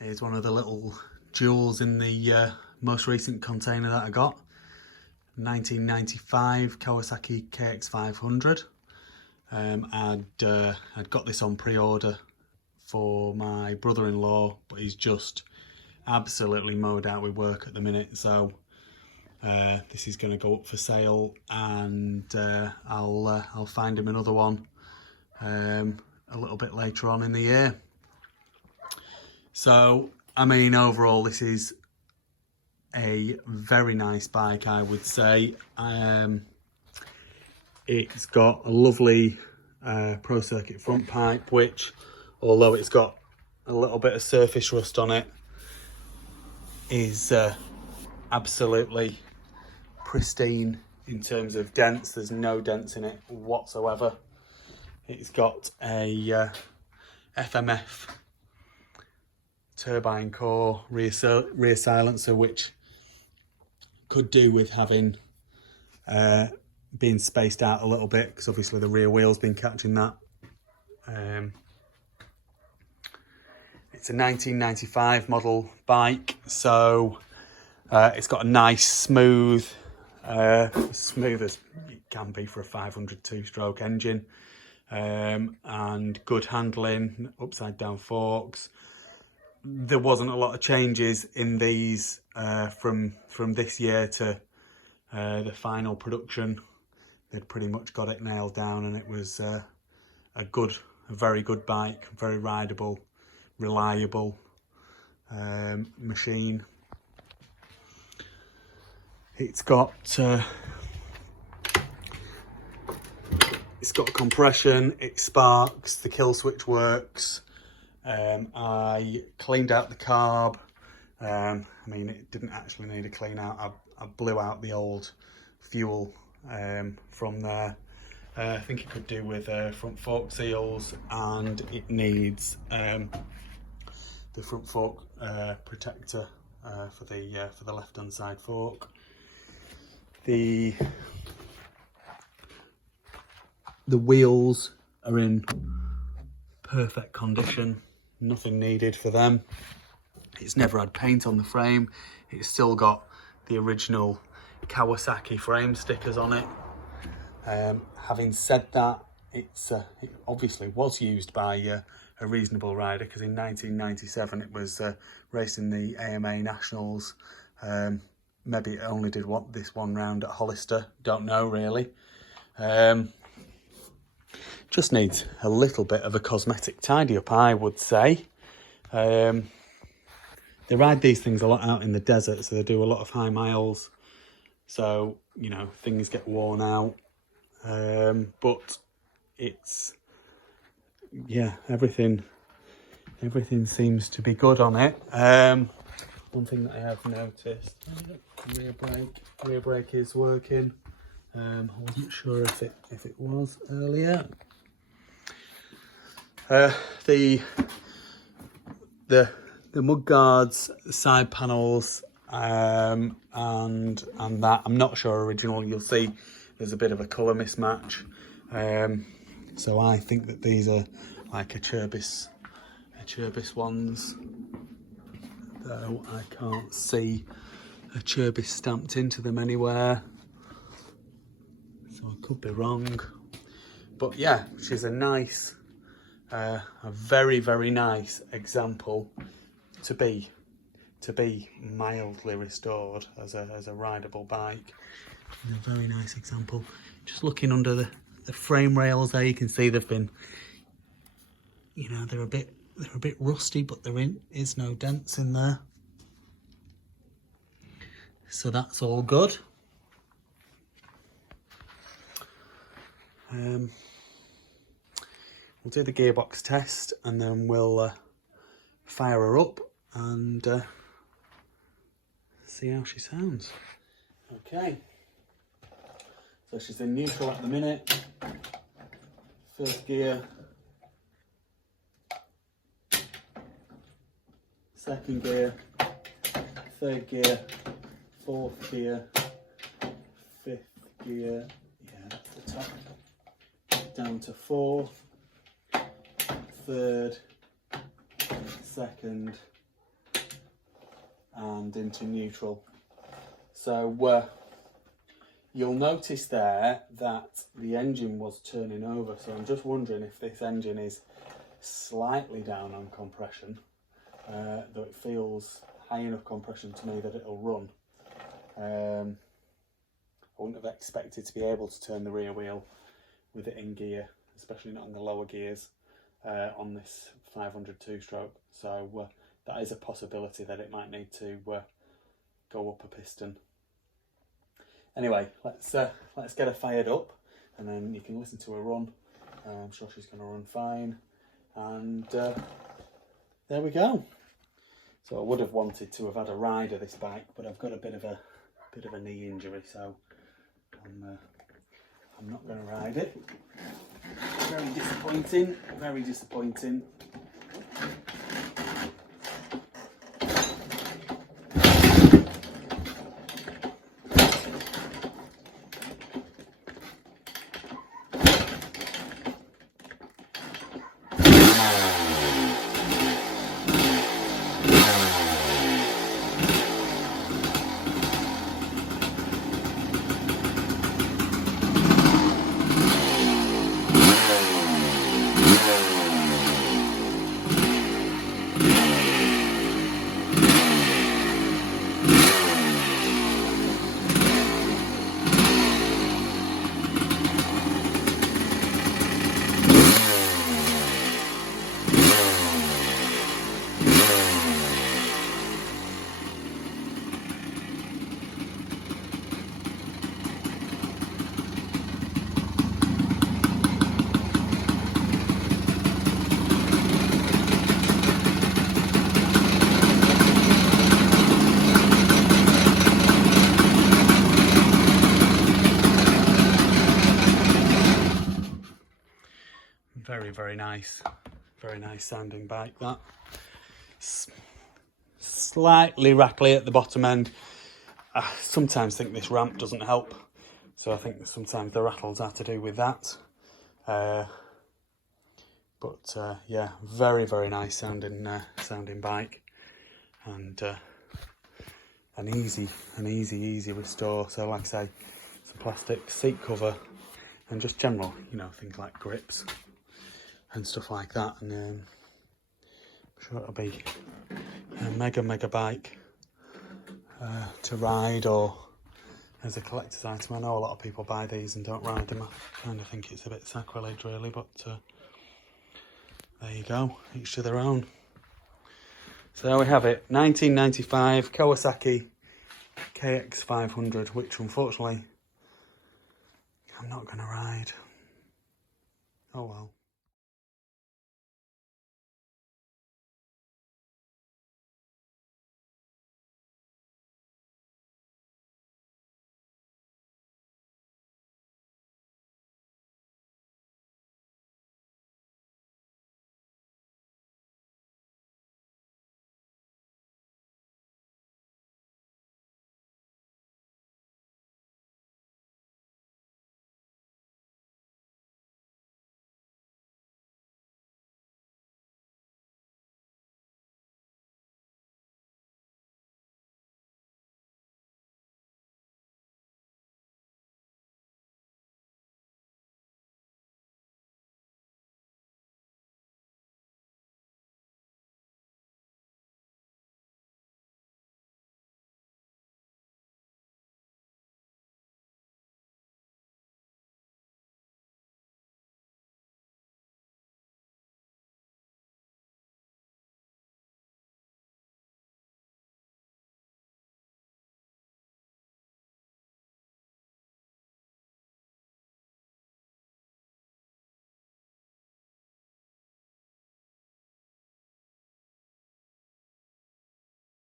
Here's one of the little jewels in the most recent container that I got. 1995 Kawasaki kx500. I'd got this on pre-order for my brother-in-law, but he's just absolutely mowed out with work at the minute, so this is going to go up for sale, and I'll find him another one a little bit later on in the year. So I mean, overall this is a very nice bike, I would say. It's got a lovely Pro Circuit front pipe, which, although it's got a little bit of surface rust on it, is absolutely pristine in terms of dents. There's no dents in it whatsoever. It's got a FMF turbine core rear silencer, which could do with having being spaced out a little bit, because obviously the rear wheel's been catching that. It's a 1995 model bike, so it's got a nice smooth as it can be for a 500 two-stroke engine, and good handling, upside down forks. There wasn't a lot of changes in these from this year to the final production. They'd pretty much got it nailed down, and it was a very good bike, very rideable, reliable machine. It's got compression, it sparks, the kill switch works. I cleaned out the carb. I mean, it didn't actually need a clean out. I blew out the old fuel from there. I think it could do with front fork seals, and it needs the front fork protector for the left hand side fork. The wheels are in perfect condition, nothing needed for them. It's never had paint on the frame. It's still got the original Kawasaki frame stickers on it. Having said that, it obviously was used by a reasonable rider, because in 1997 it was racing the AMA Nationals. Maybe it only did this one round at Hollister, don't know really. Just needs a little bit of a cosmetic tidy up, I would say. They ride these things a lot out in the desert, so they do a lot of high miles, so you know, things get worn out, but it's, yeah, everything seems to be good on it. One thing that I have noticed, rear brake is working. I wasn't sure if it was earlier. The mudguards, side panels, and that, I'm not sure original. You'll see there's a bit of a colour mismatch. So I think that these are like a Churbis ones, though I can't see a Churbis stamped into them anywhere, so I could be wrong. But yeah, she's a nice, a very, very nice example to be mildly restored as a rideable bike. And a very nice example. Just looking under the frame rails there, you can see they've been, you know, they're a bit rusty, but there is no dents in there, so that's all good. We'll do the gearbox test, and then we'll fire her up and see how she sounds. Okay, so she's in neutral at the minute. First gear, second gear, third gear, fourth gear, fifth gear, yeah, that's the top, down to fourth, third, second, and into neutral. So you'll notice there that the engine was turning over, so I'm just wondering if this engine is slightly down on compression, though it feels high enough compression to me that it'll run. I wouldn't have expected to be able to turn the rear wheel with it in gear, especially not in the lower gears on this 500 two-stroke. So that is a possibility that it might need to go up a piston. Anyway, let's get her fired up, and then you can listen to her run. I'm sure she's going to run fine, and there we go. So I would have wanted to have had a ride of this bike, but I've got a bit of a knee injury, so I'm not going to ride it. Very disappointing, very disappointing. Very nice sounding bike, that. Slightly rattly at the bottom end. I sometimes think this ramp doesn't help, so I think sometimes the rattles are to do with that. But yeah, very nice sounding bike, and an easy restore. So like I say, some plastic seat cover and just general, things like grips and stuff like that, and I'm sure it'll be a mega bike to ride or as a collector's item. I know a lot of people buy these and don't ride them. I kind of think it's a bit sacrilege really, but there you go, each to their own. So there we have it, 1995 Kawasaki kx500, which unfortunately I'm not going to ride. Oh well.